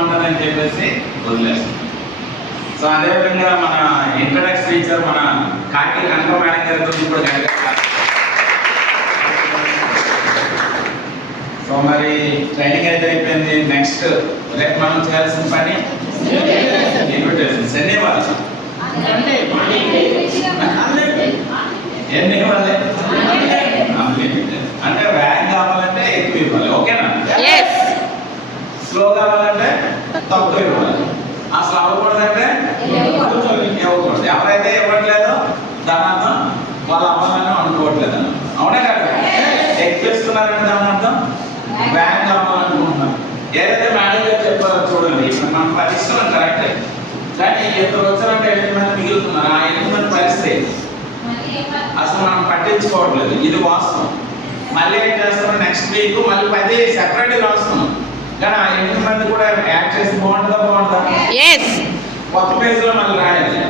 బాగుంటుందని చెప్పేసి వదిలేస్తాం. సో అదేవిధంగా మన ఇంట్రడక్షన్ టీచర్ మన కాకి కనక మేడం గారితో ఇప్పుడు కనుక సో మరి ట్రైనింగ్ అయితే అయిపోయింది. నెక్స్ట్ రేపు మనం చేయాల్సిన పని ఇన్విటేషన్. ఎన్ని ఇవ్వాలి? ఎన్ని ఇవ్వాలి? అంటే వ్యాన్ కావాలంటే ఎక్కువ ఇవ్వాలి, ఓకేనా? స్లో కావాలంటే తక్కువ ఇవ్వాలి. అసలు అవ్వకూడదంటే ఇవ్వకూడదు. ఎవరైతే ఇవ్వట్లేదో దాని అర్థం వాళ్ళు అవ్వాలని అనుకోవట్లేదు అన్న, అవునే కదా? ఎక్కువ ఇస్తున్నారంటే దాని అర్థం వ్యాన్ కావాలనుకుంటున్నారు. ఏదైతే మేనేజర్ చెప్పారో చూడండి, ఇప్పుడు మనం 10 ఇస్తున్నాం కరెక్ట్, కానీ ఇద్దరు వచ్చారంటే 8 మంది మిగులుతున్నారు. ఆ 8 మంది పరిస్థితి అసలు మనం పట్టించుకోవట్లేదు, ఇది వాస్తవం. మళ్ళీ ఏం చేస్తున్నాం, నెక్స్ట్ వీక్ మళ్ళీ 10 సెపరేట్ రాస్తున్నాం, కానీ ఆ 8 మంది కూడా యాడ్ చేసి బాగుంటుందా? కొత్త పేజీలో మళ్ళీ రాయాలి.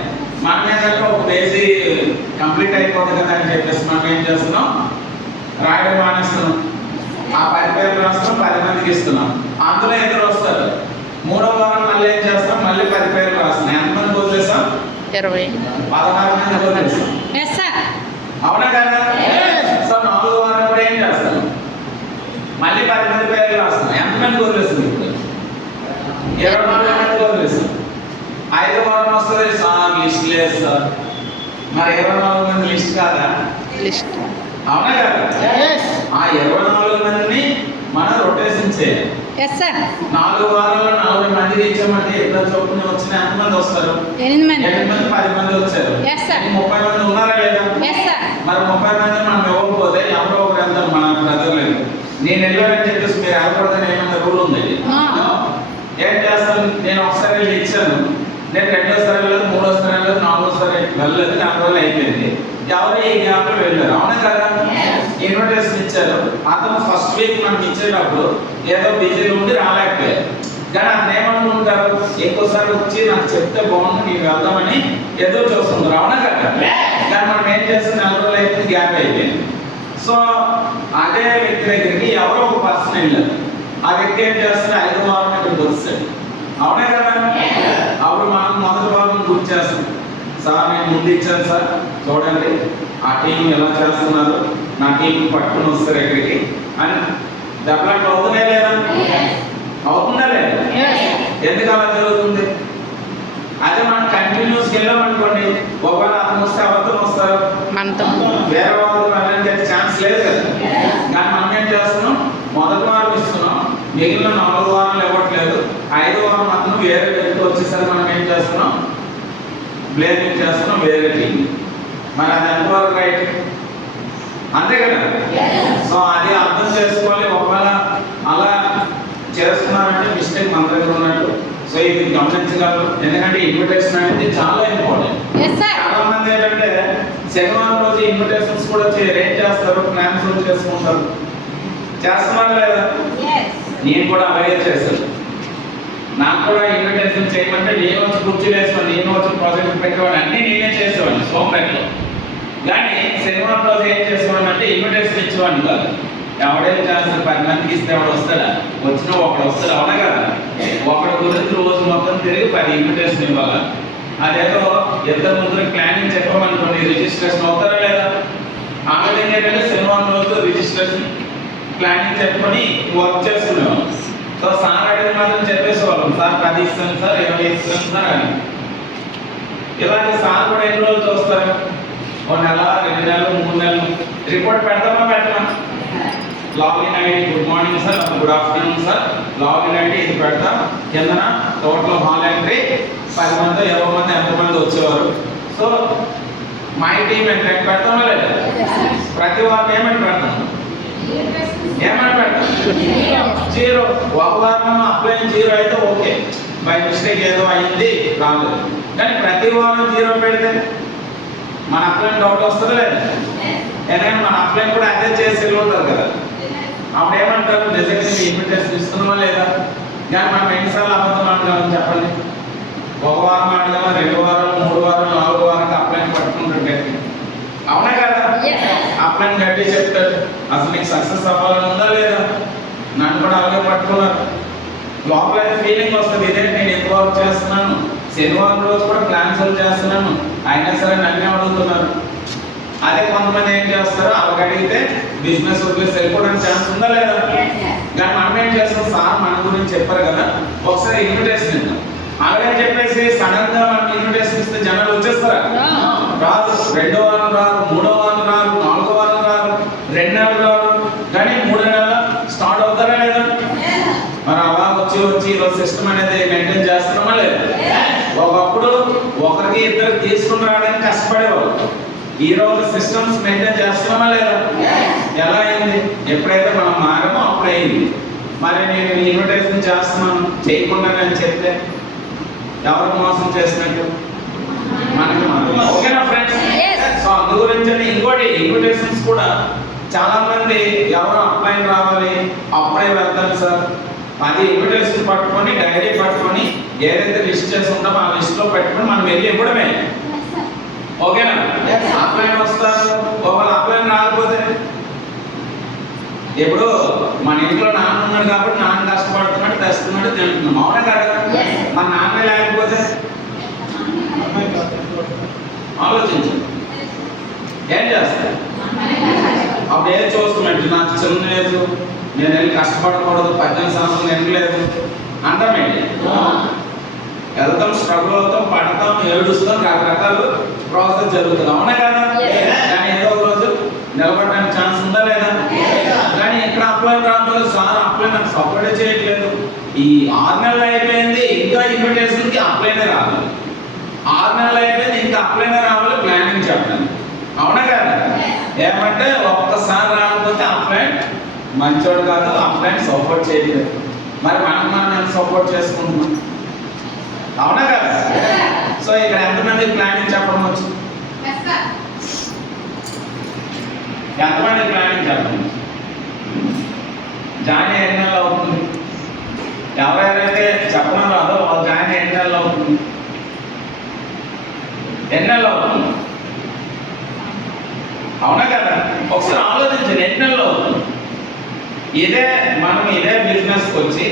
మనం ఏంటంటే ఒక పేజీ కంప్లీట్ అయిపోతుంది కదా అని చెప్పేసి మనం ఏం చేస్తున్నాం, రాయడం మానేస్తున్నాం. ఆ 10 పేర్లు రాస్తాం, 10 మందికి ఇస్తున్నాం. అందులో ఇద్దరు వస్తారు. 3వ వారం మళ్ళీ ఏం చేస్తాం, మళ్ళీ 10 పేర్లు రాస్తున్నాం. ఎంతమంది వదిలేసాం? 16 మంది వదిలేసాం, అవునా కదా? సో 4వ వారం కూడా ఏం చేస్తాం, మళ్ళీ 10 మంది పేర్లు రాస్తున్నాం. ఎంతమంది వదిలేస్తుంది? ఇప్పుడు 24 మంది వదిలేస్తాం. 5వ వారం వస్తుంది, సార్ లిస్ట్ లేదు సార్. మరి 24 మంది లిస్ట్ కాదా? అవునా కదా? ఆ 24 మందిని మనం రొటేషన్ చేయాలి. 4 వారాల్లో 40 మందికి ఇచ్చామంటే ఎప్పుడు చొప్పున వచ్చిన ఎంతమంది వస్తారు? 8 మంది 10 మంది వచ్చారు. 30 మంది ఉన్నారా లేదా? మరి 30 మంది మనం ఇవ్వకపోతే ఎవరో ఒకరు వెళ్తారు మన బ్రదర్లేదు. నేను వెళ్ళాలని చెప్పేసి మీరు వెళ్ళకూడదని ఏమన్నా రూల్ ఉంది? ఏం చేస్తాను, నేను ఒకసారి వెళ్ళి ఇచ్చాను, నేను 2వ సారి వెళ్ళలేదు, 3వ సారి వెళ్ళలేదు, 4వ సారి వెళ్ళలేదు, 4 రోజులు అయిపోయింది. ఎవరు ఈ గ్యాప్లో వెళ్ళారు, అవునా కదా? ఇన్విటేషన్ ఇచ్చారు. అతను ఫస్ట్ వీక్ మనకి ఇచ్చేటప్పుడు ఏదో బిజీగా ఉండి రాలేకపోయారు, కానీ అతను ఏమనుకుంటారు, ఎక్కువసారి వచ్చి నాకు చెప్తే బాగుంది నీకు వెళ్దామని ఎదురు చూస్తున్నారు, అవునా కదా? కానీ మనం ఏం చేస్తాం, 4 రోజులు అయిపోయింది, గ్యాప్ అయిపోయింది. సో అదే వ్యక్తి దగ్గరికి ఎవరో ఒక పర్సన్ వెళ్ళారు. ఆ వ్యక్తి ఏం చేస్తారు, 5వ వారం ఇక్కడికి వస్తాడు, అవునా కదా? అప్పుడు మనం మొదటి భాగం గుర్తు చేస్తాం. సార్ నేను ముందు ఇచ్చాను సార్, చూడండి ఆ టీం ఎలా చేస్తున్నారు, నా టీం పట్టుకుని వస్తారు ఎక్కడికి అని డెవలప్ అవుతున్నాయి లేదా? అవుతుందా లేదా? ఎందుకు అలా జరుగుతుంది? అదే మనం కంటిన్యూస్కి వెళ్ళామనుకోండి, ఒకవేళ అతను వస్తే అవతను వస్తారు, వేరే వాళ్ళు వెళ్ళడానికి ఛాన్స్ లేదు కదా. కానీ మనం ఏం చేస్తున్నాం, మొదటి వారం ఇస్తున్నాం, మిగిలిన 4 వారాలు ఇవ్వట్లేదు. 5వ వారం అతను వేరే వ్యక్తి వచ్చేసరికి మనం ఏం చేస్తున్నాం, బ్లేమింగ్ చేస్తున్నాం వేరే టీం. మరి అది ఎంతవరకు రైట్? అంతే కదా? సో అది అర్థం చేసుకోవాలి. ఒకవేళ అలా చేస్తున్నారంటే మిస్టేక్ మన దగ్గర ఉన్నట్టు. సో ఇది గమనించగలరు, ఎందుకంటే ఇన్విటేషన్ అనేది చాలా ఇంపార్టెంట్. చాలా మంది ఏంటంటే శనివారం రోజు ఇన్విటేషన్స్ కూడా ఏం చేస్తారు, ప్లాన్స్ చేసుకుంటారు. చేస్తున్నారు లేదా? నేను కూడా అలాగే చేస్తాను. నాకు కూడా ఇన్విటేషన్ చేయమంటే నేను వచ్చి కుర్చీలు వేసుకోండి, నేను వచ్చి ప్రాజెక్ట్ పెట్టేవాడిని, అన్నీ నేనే చేసేవాడిని సోమవారంలో. కానీ శనివారం రోజు ఏం చేసేవాడిని అంటే ఇన్విటేషన్ ఇచ్చేవాడిని కాదు. ఎవడేం చేస్తారు, 10 మందికి ఇస్తే ఎవడు వస్తాడా? వచ్చినా ఒకడు వస్తాడు, అవునా కదా? ఒకటి గురించి రోజు మొత్తం తిరిగి 10 ఇన్విటేషన్ ఇవ్వాలి. అదేదో 2-3 ప్లానింగ్ చెప్పామనుకోండి, రిజిస్ట్రేషన్ అవుతారా లేదా? ఆ విధంగా ఏంటంటే శనివారం రోజు రిజిస్ట్రేషన్ ప్లానింగ్ చెప్పుకొని వర్క్ చేసుకునేవాళ్ళం. సో సార్ అడిగిన మాత్రం చెప్పేసేవాళ్ళం, సార్ 10 ఇస్తాను సార్, 20 ఇస్తాను సార్ అని. ఇలాంటి సార్ కూడా ఎన్ని రోజులు చూస్తారు? 1 నెల, 2 నెలలు, 3 నెలలు. రిపోర్ట్ పెడతామా పెట్టమా? Login ID good morning sir, good afternoon sir, login ID ఇది పెడతాం. కిందన టోటల్ హాల్ ఎంట్రీ 10 మంది, 20 మంది, ఎంతమంది వచ్చేవారు. సో మై టీమ్ ఎంట్రీ పెడతామా లేదా? ప్రతి వారం ఏమని పెడతాం? ఏమని పెడతాం? 0. ఒక వారం అప్లై 0 అయితే ఓకే, బై మిస్టేక్ ఏదో అయింది రాలేదు. కానీ ప్రతి వారం 0 పెడితే మన అప్లై డౌట్ వస్తుంది లేదా? ఎందుకంటే మన అప్లై కూడా అదే చేసి ఉంటారు కదా. అప్పుడు ఏమంటారు, నిజంగా ఇన్విటేషన్ ఇస్తున్నామా లేదా? కానీ మనం ఎన్నిసార్లు అబద్ధం ఆడదామని చెప్పండి. 1 వారం ఆడదామా, 2 వారాలు, 3 వారాలు, 4 వారాలు అప్లై పట్టుకుంటారు గట్టి, అవునా కదా? అప్లై గట్టి చెప్తాడు, అసలు నీకు సక్సెస్ అవ్వాలని ఉందా లేదా? నన్ను కూడా అలాగే పట్టుకున్నారు. లోపల ఫీలింగ్ వస్తుంది, ఇదే నేను ఎక్కువ వర్క్ చేస్తున్నాను, శనివారం రోజు కూడా క్యాన్సిల్ చేస్తున్నాను, అయినా సరే నన్ను అడుగుతున్నారు. అదే కొంతమంది ఏం చేస్తారు, వాళ్ళకి అడిగితే బిజినెస్ వదిలేసి వెళ్ళిపోవడానికి ఛాన్స్ ఉందా లేదా? కానీ మనం ఏం చేస్తాం, సార్ మన గురించి చెప్పారు కదా, ఒకసారి ఇన్విటేషన్ ఇద్దాం. అలాగే చెప్పేసి సడన్ గా మనం ఇన్విటేషన్ ఇస్తే జనాలు వచ్చేస్తారా? రాదు. 2వ వారం రాదు, 3వ వారం రాదు, 4వ వారం రాదు, 2 నెలలు రాదు, కానీ 3వ నెల స్టార్ట్ అవుతారా లేదా? మరి అలా వచ్చి ఈరోజు సిస్టమ్ అనేది మెయింటైన్ చేస్తున్నామా లేదా? ఒకప్పుడు ఒకరికి ఇద్దరు తీసుకుని రావడానికి కష్టపడేవారు, ఈ రోజు సిస్టమ్స్ మెయింటైన్ చేస్తున్నామా లేదా? ఎలా అయింది? ఎప్పుడైతే మనం మారామో అప్పుడు అయింది. మరి నేను ఇన్విటేషన్ చేస్తున్నాను చేయకుండా నేను చెప్తే ఎవరికి మోసం చేసినట్టు? మనకి మనం. ఓకేనా ఫ్రెండ్స్? సో అందు గురించి ఇంకోటి, ఇన్విటేషన్స్ కూడా చాలా మంది ఎవరో అప్లైన్ రావాలి అప్పుడే వెళ్తారు సార్. అది ఇన్విటేషన్ పట్టుకొని డైరీ పట్టుకొని ఏదైతే లిస్ట్ చేసి ఉంటామో ఆ లిస్ట్ లో పెట్టుకొని మనం వెళ్ళి ఇవ్వడమే. ఓకేనా? అప్లైన్ వస్తారు, ఒకవేళ అప్లైన్ రాకపోతే ఇప్పుడు మన ఇంట్లో నాన్న ఉన్నాడు కాబట్టి నాన్న కష్టపడుతున్నాడు, తెస్తున్నాడు, తింటున్నాం, అవునా కదా? మన నాన్న లేకపోతే ఆలోచించు ఏం చేస్తారు? అప్పుడు ఏది చూస్తున్నట్టు నాకు చిన్న లేదు, నేను వెళ్ళి కష్టపడకూడదు, 18 సంవత్సరాలు ఎండలేదు అంటామేంటి? వెళ్తాం, స్ట్రగుల్ అవుతాం, పడతాం, ఏడుస్తాం, రకరకాలు ప్రాసెస్ జరుగుతుంది, అవునా కదా? కానీ ఏదో ఒక రోజు నిలబడడానికి ఛాన్స్ ఉందా లేదా? కానీ ఇక్కడ అప్లై రావట్లేదు సార్, అప్లై నాకు సపోర్ట్ చేయట్లేదు. ఈ 6 నెలలు అయిపోయింది, ఇంకా ఇన్విటేషన్కి అప్లైనే రావాలి. 6 నెలలు అయిపోయింది, ఇంకా అప్లైనే రావాలి, ప్లానింగ్ చెప్పండి, అవునా కదా? ఏమంటే ఒక్కసారి రాకపోతే అప్లైన్ మంచోడు కాదు, అప్లైన్ సపోర్ట్ చేయలేదు. మరి మనం సపోర్ట్ చేసుకుంటున్నాం, అవునా కదా? సో ఇక్కడ ఎంతమంది ప్లానింగ్ చెప్పడం వచ్చు? ఎంతమంది ప్లానింగ్ చెప్పడం? జాయిన్ 8 నెలలు అవుతుంది. ఎవరైతే చెప్పడం రాదో వాళ్ళు జాయిన్ 8 నెలలు అవుతుంది. 8 నెలలు అవుతుంది, అవునా కదా? ఒకసారి ఆలోచించండి, 8 నెలలు అవుతుంది. మనం ఇదే బిజినెస్కి వచ్చి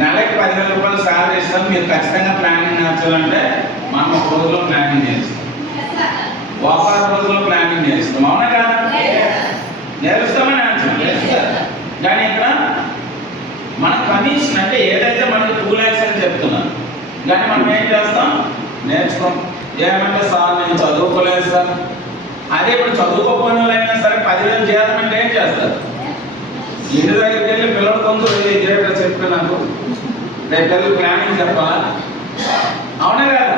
నెలకి 10,000 రూపాయలు శాలరీ ఇస్తాం, మీరు ఖచ్చితంగా ప్లానింగ్ నేర్చాలంటే మనం ఒక రోజులో ప్లానింగ్ చేస్తాం, ఒక రోజులో ప్లానింగ్ చేస్తాం, అవునా కదా? నేర్చుతామని నేర్చుకుంటాం. కానీ ఇక్కడ మన కమిషన్ అంటే ఏదైతే మనకు 2 lakhs అని చెప్తున్నాం, కానీ మనం ఏం చేస్తాం? నేర్చుకోం. ఏమంటే సార్ నేను చదువుకోలేదు సార్. అదే ఇప్పుడు చదువుకోకపోయిన వాళ్ళైనా సరే 10,000 చేయాలంటే ఏం చేస్తారు? ఇంటి దగ్గరికి వెళ్ళి పిల్లలు కొంచెం ఇదేటో చెప్పి నాకు రేపు వెళ్ళి ప్లానింగ్ చెప్పాలా, అవునా కదా?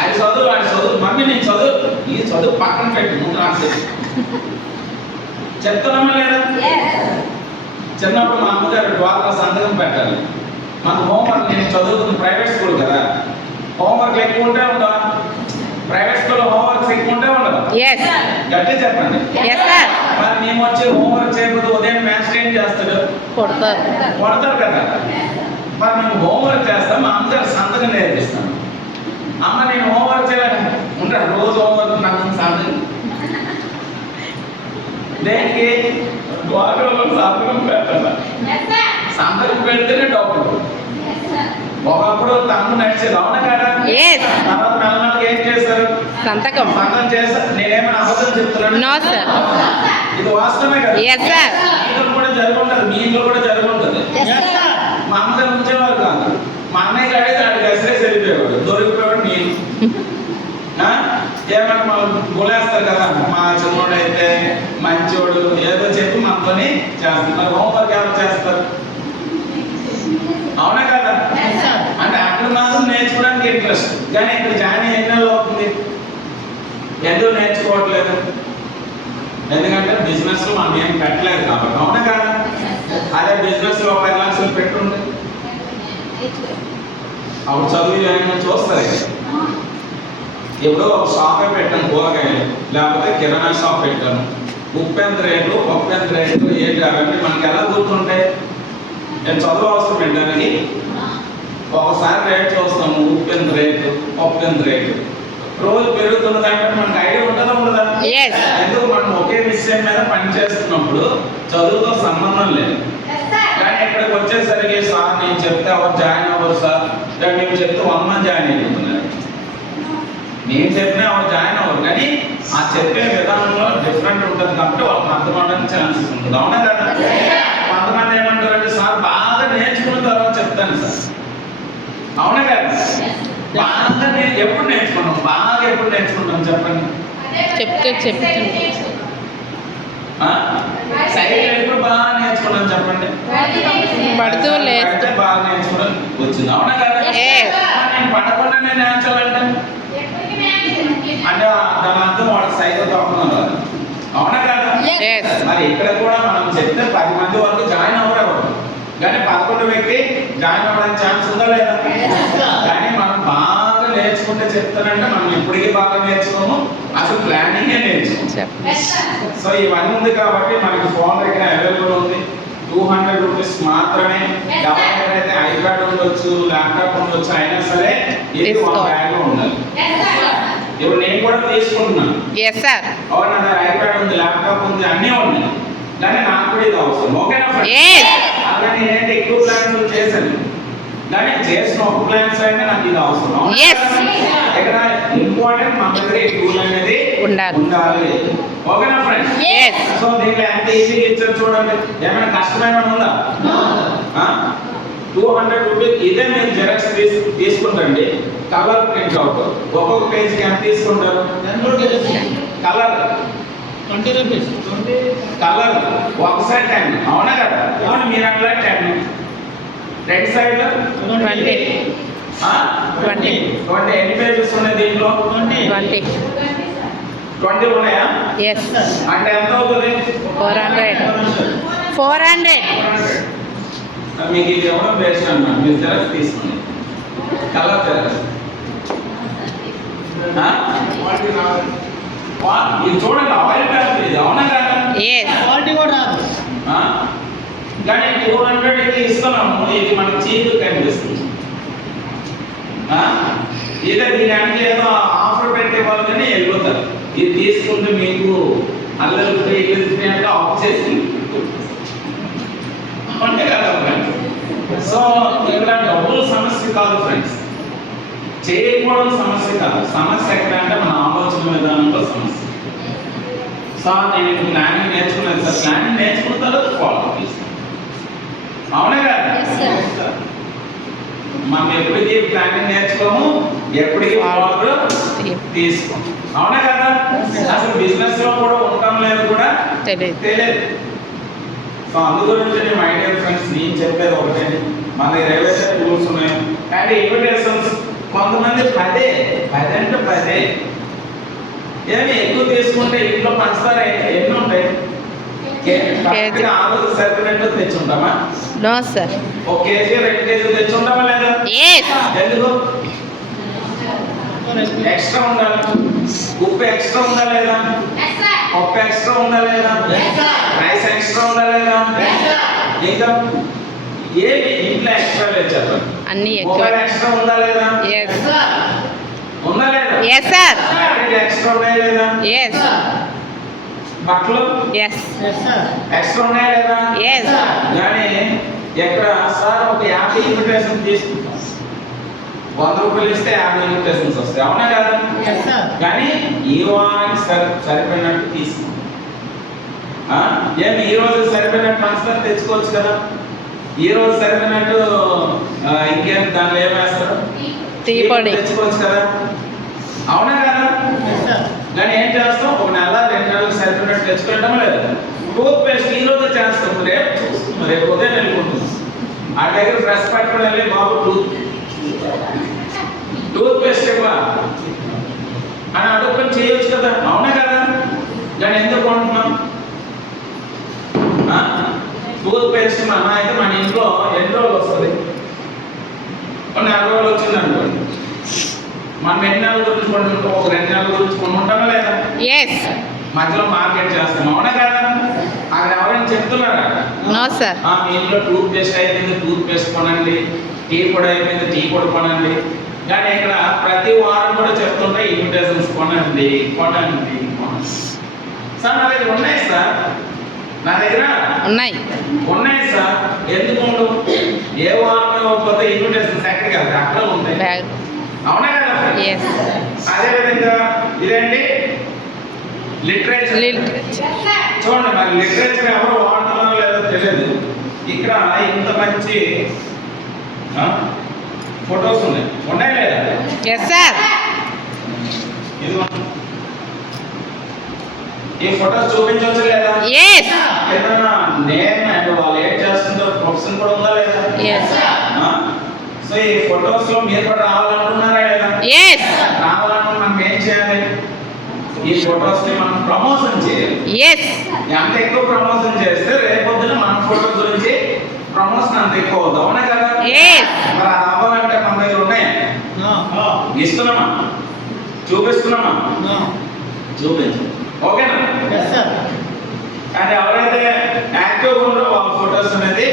అది చదువు మమ్మీ నేను చదువు, ఈ చదువు పక్కన పెట్టి ముందు నాకు చెప్తున్నామా లేదా? చిన్నప్పుడు మా అమ్మగారు డ్వాక్రా సంతకం పెట్టాలి, మన హోంవర్క్, నేను చదువుకున్న ప్రైవేట్ స్కూల్ కదా, హోంవర్క్ ఎక్కువ ఉంటే ఉండవా? ప్రైవేట్ స్కూల్లో హోంవర్క్స్ ఎక్కువ ఉంటే ఉండవు? గట్టి చెప్పండి. మరి మేము వచ్చి హోంవర్క్ చేయకపోతే ఉదయం మ్యాథ్స్ ఏం చేస్తాడు? కొడతారు కదా. మరి మేము హోంవర్క్ చేస్తాం, మా అమ్మగారు సంతకం నేర్పిస్తాను. అమ్మ నేను హోంవర్క్ చేయాలి ఉంటాడు, రోజు హోంవర్క్ నాకు సంతకం దేనికి? డ్వాక్రాలో సంతకం పెట్టాలి, సంతకం పెడితేనే డబ్బులు. ఒకప్పుడు తమ్ము నడిచేది, అవునా కదా? తర్వాత మెల్లమెల్లగా ఏం చేస్తారు? సంతకం చేస్తారు. నేనేమైనా అబద్ధం చెప్తున్నాను? ఇది వాస్తవమే కదా? ఇంట్లో కూడా జరుగుంటది, మీ ఇంట్లో కూడా జరుగుంటది. మా అమ్మగారు ఉంచేవారు కాదు, మా అన్నయ్య కాడైతే ఆడికి అసలే వెళ్ళిపోయేవాడు, దొరికిపోయాడు. నేను ఏమన్నా మనం గోలేస్తారు కదా, మా చిన్నోడు అయితే మంచోడు ఏదో చెప్పి మనతోని చేస్తారు. మరి హోంవర్క్ ఎవరు చేస్తారు? అవునా కదా? అంటే అక్కడ మాత్రం నేర్చుకోవడానికి ఇంట్రెస్ట్, కానీ ఇక్కడ జాయిన్ 8 నెలలు అవుతుంది, ఎందుకు నేర్చుకోవట్లేదు? ఎందుకంటే బిజినెస్ లో మనం ఏం పెట్టలేదు కాబట్టి, అవునా కదా? అదే బిజినెస్ లో 10 లక్షలు పెట్టుంటే అప్పుడు చదువు చూస్తారు. ఇప్పుడు ఒక షాపే పెట్టాను కూరగాయలు, లేకపోతే కిరాణా షాప్ పెట్టాను, ఉప్పు ఎంత రేటు, పప్పు ఎంత రేటు, ఏంటి అవన్నీ మనకి ఎలా గుర్తుంటాయి? నేను చదువు అవసరం పెట్టడానికి ఒకసారి రేట్ చూస్తాము, ఉప్పు ఎంత రేటు, పప్పు ఎంత రేటు, రోజు పెరుగుతున్నదంటే మనకు ఐడియా ఉంటుందా ఉండదా? ఎందుకు మనం ఒకే విషయం మీద పని చేస్తున్నప్పుడు చదువుతో సంబంధం లేదు. కానీ ఇక్కడికి వచ్చేసరికి సార్ నేను చెప్తే ఎవరు జాయిన్ అవ్వరు సార్, మేము చెప్తే 100 మంది జాయిన్ అయిపోతున్నారు. నేను చెప్పినా ఎవరు జాయిన్ అవ్వరు, కానీ ఆ చెప్పే విధానంలో డిఫరెంట్ ఉంటుంది కాబట్టి వాళ్ళకి అర్థం అవడానికి ఛాన్సెస్ ఉంటుంది. అవునా కదా? కొంతమంది ఏమంటారంటే సార్ బాగా నేర్చుకున్న తర్వాత చెప్తాను సార్. అవునా కదా? బాగా ఎప్పుడు నేర్చుకున్నాం, బాగా ఎప్పుడు నేర్చుకుంటాం చెప్పండి. సైకిల్ ఎప్పుడు బాగా నేర్చుకున్నాం చెప్పండి. బాగా నేర్చుకోవడం వచ్చింది. అవునా కదా? నేను పడకుండానే నేర్చాలంటే అంటే దాని అర్థం వాళ్ళకి సైకిల్ తప్పడం రాదు. అవునా కదా? మరి ఇక్కడ కూడా మనం చెప్తే 10 మంది వరకు జాయిన్ అవ్వరు, కానీ 11 వ్యక్తి జాయిన్ అవ్వడానికి ఛాన్స్ ఉందా లేదా? కానీ మనం బాగా నేర్చుకుంటే చెప్తానంటే మనం ఎప్పటికీ బాగా నేర్చుకోము, అసలు ప్లానింగే నేర్చుకోము. సో ఇవన్నీ ఉంది కాబట్టి మనకి ఫోన్ దగ్గర అవైలబుల్ ఉంది. 200 రూపీస్ మాత్రమే. ఎవరైతే ఐప్యాడ్ ఉండొచ్చు, ల్యాప్టాప్ ఉండొచ్చు, అయినా సరే ఇది ఒక బ్యాగ్ లో ఉండాలి. ఇప్పుడు నేను కూడా తీసుకుంటున్నాను. అవునా? నా ఐప్యాడ్ ఉంది, ల్యాప్టాప్ ఉంది, అన్నీ ఉన్నాయి, కానీ నాకు కూడా ఇది అవసరం. ఓకేనా ఫ్రెండ్స్? అలా నేనేంటి ఎక్కువ ప్లాన్స్ చేశాను, కానీ చేసిన ఒక ప్లాన్స్ అయితే నాకు ఇది అవసరం. ఇక్కడ ఇంపార్టెంట్ మన దగ్గర ఈ టూల్ అనేది ఉండాలి. ఓకేనా ఫ్రెండ్స్? సో దీంట్లో ఎంత ఈజీగా ఇచ్చారు చూడండి. ఏమైనా కష్టమైన ఉందా? 200 రూపీస్. ఇదే మీరు జెరాక్స్ తీసుకుంటండి, కలర్ ప్రింట్ అవుట్. ఒక్కొక్క పేజీకి ఎంత తీసుకుంటారు? Colour 20 rupees. కలర్ ఒక సైడ్ 10. అవునా కదా? అవును, మీరు అట్లా 10. రెండు సైడ్లు 20. ఎన్ని పేజెస్ ఉన్నాయి దీంట్లో? 20 ఉన్నాయా? అంటే ఎంత అవుతుంది? 400. మీకు ఇది ఎవరో బేస్ట్ అన్నాడు, మీరు జెరాక్స్ తీసుకోండి. కలర్ జెరాక్స్ ఇది చూడండి, ఆయిల్ పేపర్ ఇది. అవునా కదా? క్వాలిటీ కూడా రాదు, కానీ 200కి ఇస్తున్నాము. ఇది మనకు చీప్ కనిపిస్తుంది. ఇదే దీని అంటే ఏదో ఆఫర్ పెట్టే వాళ్ళు కానీ వెళ్ళిపోతారు. ఇది తీసుకుంటే మీకు అల్లలు ఫ్రీ, ఇల్లు ఫ్రీ అంటే ఆఫ్ చేసి అంటే కదా ఫ్రెండ్స్. సో ఇక్కడ డబ్బులు సమస్య కాదు ఫ్రెండ్స్, చేయకపోవడం సమస్య కాదు. సమస్య ఎక్కడ అంటే మన ఆలోచన విధానంలో సమస్య. సో నేను ప్లానింగ్ నేర్చుకున్నాను సార్, ప్లానింగ్ నేర్చుకున్న తర్వాత ఫాలో చేస్తాను. అవునా కదా? మనం ఎప్పటికీ ప్లానింగ్ నేర్చుకోము, ఎప్పటికీ ఫాలో తీసుకోము. అవునా కదా? అసలు బిజినెస్ లో కూడా ఉండటం లేదు కూడా తెలియదు. సో అందుగురించి మై డియర్ ఫ్రెండ్స్, నేను చెప్పేది ఒకటే, మన ఏవైతే టూల్స్ ఉన్నాయో అండ్ ఇన్విటేషన్స్ కొంతమంది 10 అంటే 10 ఏమి ఎక్కువ తీసుకుంటే ఇంట్లో పంచదార ఎన్ని ఉంటాయి? ఆ రోజు సరిపడినట్టు తెచ్చుంటామా? No sir. 1 కేజీ 2 కేజీలు తెచ్చుంటామా లేదా? ఎందుకు? ఎక్స్ట్రా ఉండాలి. ఉప్పు ఎక్స్ట్రా ఉందా లేదా? పప్పు ఎక్స్ట్రా ఉందా లేదా? రైస్ ఎక్స్ట్రా ఉందా లేదా? ఇంకా ఏమి ఇంట్లో ఎక్స్ట్రా లేదు చెప్పండి. మొబైల్ ఎక్స్ట్రా ఉందా లేదా? ఉందా లేదా? ఎక్స్ట్రా ఉన్నాయా లేదా? బట్టలు ఎక్స్ట్రా ఉన్నాయా లేదా? కానీ ఎక్కడ సార్ ఒక 50 ఇన్విటేషన్ తీసుకుంటాం, 100 రూపాయలు ఇస్తే 50 ఇన్విటేషన్స్ వస్తాయి. అవునా కదా? కానీ ఈ వారానికి సరిపోయినట్టు తీసుకుంటాం. ఏమి ఈ రోజు సరిపోయినట్టు ట్రాన్స్ఫర్ తెచ్చుకోవచ్చు కదా? ఈ రోజు సరిపోయినట్టు ఇంకేం దానిలో ఏం వేస్తారు? తెచ్చుకోవచ్చు కదా? అవునా కదా? కానీ ఏం చేస్తాం, 1 నెల 2 నెలలకు సరిపోయినట్టు తెచ్చుకుంటామా లేదా? టూత్ పేస్ట్ ఈ రోజు చేస్తాం, రేపు ఉదయం వెళ్ళుకుంటుంది. ఆ దగ్గర బ్రష్ పట్టుకుని వెళ్ళి బాబు టూత్ పేస్ట్ ఇవ్వ అని అడుగుకొని చేయొచ్చు కదా? అవునా కదా? కానీ ఎందుకు కొంటున్నాం? టూత్ పేస్ట్ మన అయితే మన ఇంట్లో ఎన్ని రోజులు వస్తుంది? 4 రోజులు వచ్చింది అనుకోండి, మనం ఎన్ని నెలల గురించి కొంటుంటాం? ఒక 2 నెలల గురించి కొనుక్కుంటామా లేదా? మధ్యలో మార్కెట్ చేస్తాం. అవునా కదా? అక్కడ ఎవరైనా చెప్తున్నారా? మీ ఇంట్లో టూత్ పేస్ట్ అయిపోయింది, టూత్ పేస్ట్ కొనండి, టీ పొడి అయిపోయింది, టీ పొడి కొనండి. కానీ ఇక్కడ ప్రతి వారం కూడా చెప్తుంటే ఇన్విటేషన్స్ కొనండి. సార్ నా దగ్గర ఉన్నాయి సార్, నా దగ్గర ఉన్నాయి. ఉన్నాయి సార్. ఎందుకు ఉండవు? ఏ వారం ఇవ్వకపోతే ఇన్విటేషన్స్ ఎక్కడికి వెళ్తాయి? అక్కడ ఉంటాయి. బ్యాగ్. అవునా కదా? ఎస్. అదే విధంగా ఇదేంటి లిటరేచర్. చూడండి, మరి లిటరేచర్ ఎవరు వాడుతున్నారో లేదో తెలియదు. ఇక్కడ ఇంత మంచి ఫొటోస్ ఉన్నాయి. ఉన్నాయి లేదా? Yes sir. ఇది ఈ ఫొటోస్ చూపించవచ్చు లేదా? ఎస్. ఏదైనా నేమ్ అండ్ వాళ్ళు ఏం చేస్తుందో ప్రొఫెషన్ కూడా ఉందా లేదా? ఎస్. సో ఈ ఫొటోస్ లో మీరు కూడా రావాలనుకున్నారా లేదా? ఎస్. రావాలనుకున్న మనం ఏం చేయాలి? ఈ ఫొటోస్ ని మనం ప్రమోషన్ చేయాలి. ఎస్. ఎంత ఎక్కువ ప్రమోషన్ చేస్తే రేపొద్దున మన ఫోటోస్ గురించి ప్రమోషన్ అంత ఎక్కువ అవుతుంది. అవునా కదా? ఎస్. మరి అది అవ్వాలంటే మన దగ్గర ఉన్నాయి. ఇస్తున్నామా? చూపిస్తున్నామా? చూపించు. ఓకేనా? Yes sir. కానీ ఎవరైతే యాక్టివ్గా ఉన్నారో వాళ్ళ ఫొటోస్ అనేది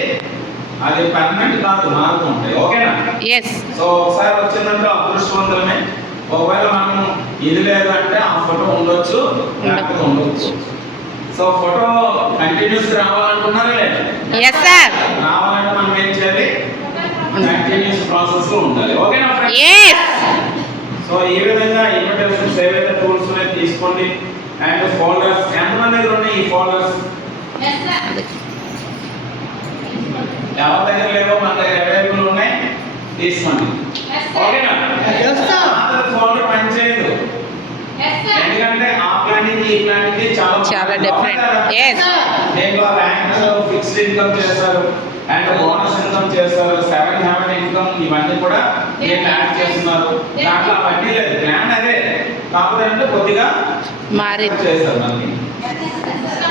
అది పర్మనెంట్ కాదు, మారుతూ ఉంటాయి. ఓకేనా? ఎస్. సో ఒకసారి వచ్చిందంటే అదృష్టవంతులమే. ఒకవేళ మనం ఇది లేదంటే ఆ ఫోటో ఉండొచ్చు, లేకపోతే ఉండొచ్చు. సో ఫోటో కంటిన్యూస్ రావాలనుకున్నారా లేదా? Yes sir. రావాలంటే మనం ఏం చేయాలి? కంటిన్యూస్ ప్రాసెస్ లో ఉండాలి. ఓకేనా ఫ్రెండ్స్? ఎస్. సో ఈ విధంగా ఇన్విటేషన్స్ ఏవైతే టూల్స్ ఉన్నాయి తీసుకోండి. అండ్ ఫోల్డర్స్ ఎంతమంది దగ్గర ఉన్నాయి ఈ ఫోల్డర్స్? ఎవరి దగ్గర లేవో మన దగ్గర అవైలబుల్ ఉన్నాయి, తీసుకోండి. ఓకేనా? Yes sir. ఫోల్డర్ పనిచేయదు, ఎందుకంటే ఆ ప్లానింగ్ ఈ ప్లానింగ్ చాలా డిఫరెంట్. ఎస్. దీంట్లో ర్యాంక్ ఫిక్స్డ్ ఇన్కమ్ చేస్తారు అండ్ బోనస్ ఇన్కమ్ చేస్తారు, 7 హ్యాబిట్ ఇన్కమ్ ఇవన్నీ కూడా దీంట్లో యాడ్ చేస్తున్నారు. దాంట్లో అవన్నీ లేదు, ప్లాన్ అదే కాకపోతే అంటే కొద్దిగా మారి చేస్తారు మనకి.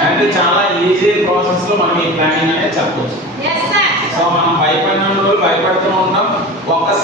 అండ్ చాలా ఈజీ ప్రాసెస్ లో మనం ఈ ప్లానింగ్ అనేది చెప్పవచ్చు. సో మనం భయపడిన రోజులు భయపడుతూ ఉంటాం. ఒక్కసారి